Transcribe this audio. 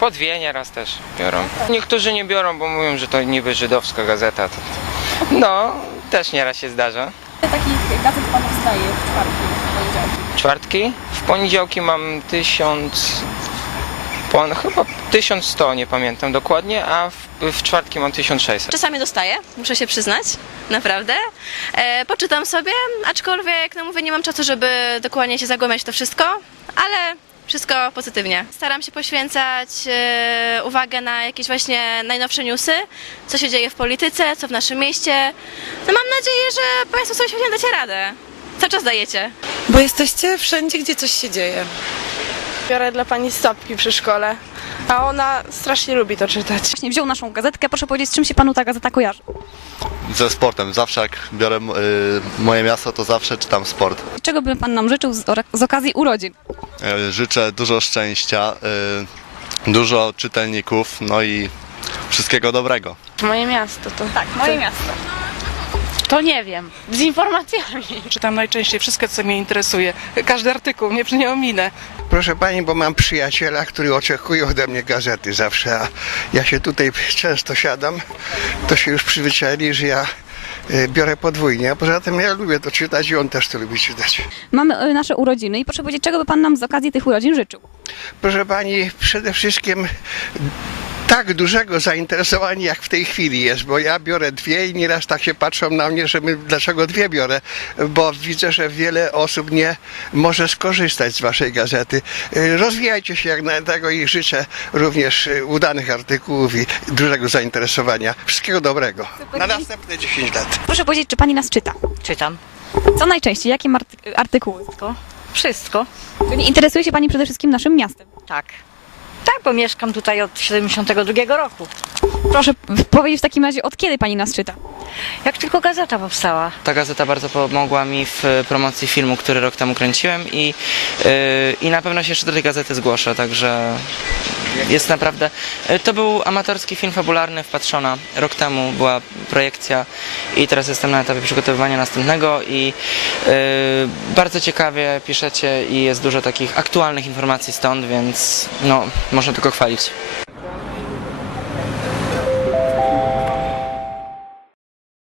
Po dwie nieraz też biorą. Niektórzy nie biorą, bo mówią, że to niby żydowska gazeta. No, też nieraz się zdarza. Ile takich gazet pan wstaje w czwartki, w poniedziałki? Czwartki? W poniedziałki mam tysiąc... Pon... Chyba 1100, nie pamiętam dokładnie, a w, w czwartki mam 1600. Czasami dostaję, muszę się przyznać, naprawdę. E, poczytam sobie, aczkolwiek, no mówię, nie mam czasu, żeby dokładnie się zagłębiać w to wszystko, ale wszystko pozytywnie. Staram się poświęcać e, uwagę na jakieś właśnie najnowsze newsy, co się dzieje w polityce, co w naszym mieście. No mam nadzieję, że Państwo sobie świetnie dacie radę. Cały czas dajecie. Bo jesteście wszędzie, gdzie coś się dzieje. Biorę dla pani stopki przy szkole, a ona strasznie lubi to czytać. Właśnie wziął naszą gazetkę. Proszę powiedzieć, z czym się panu ta gazeta kojarzy? Ze sportem. Zawsze jak biorę y, moje miasto, to zawsze czytam sport. Czego by pan nam życzył z, z okazji urodzin? Y, życzę dużo szczęścia, y, dużo czytelników, no i wszystkiego dobrego. Moje miasto to. Tak, moje miasto. To nie wiem. Z informacjami. Czytam najczęściej wszystko, co mnie interesuje. Każdy artykuł, nie, nie ominę. Proszę pani, bo mam przyjaciela, który oczekuje ode mnie gazety zawsze, a ja się tutaj często siadam, to się już przyzwyczaili, że ja y, biorę podwójnie, a poza tym ja lubię to czytać i on też to lubi czytać. Mamy e, nasze urodziny i proszę powiedzieć, czego by pan nam z okazji tych urodzin życzył? Proszę pani, przede wszystkim tak dużego zainteresowania jak w tej chwili jest, bo ja biorę dwie i nieraz tak się patrzą na mnie, że my, dlaczego dwie biorę, bo widzę, że wiele osób nie może skorzystać z waszej gazety. Y, Rozwijajcie się jak na tego i życzę również y, udanych artykułów i dużego zainteresowania. Wszystkiego dobrego. Na następne 10 lat. Proszę powiedzieć, czy pani nas czyta? Czytam. Co najczęściej? Jakie artykuły? Wszystko. Czyli interesuje się pani przede wszystkim naszym miastem. Tak. Tak, bo mieszkam tutaj od 72 roku. Proszę powiedzieć w takim razie, od kiedy pani nas czyta? Jak tylko gazeta powstała. Ta gazeta bardzo pomogła mi w e, promocji filmu, który rok temu kręciłem i, yy, i na pewno się jeszcze do tej gazety zgłoszę, także jest naprawdę... e, To był amatorski film fabularny wpatrzona. Rok temu była projekcja i teraz jestem na etapie przygotowywania następnego i yy, bardzo ciekawie piszecie i jest dużo takich aktualnych informacji stąd, więc no, można tylko chwalić.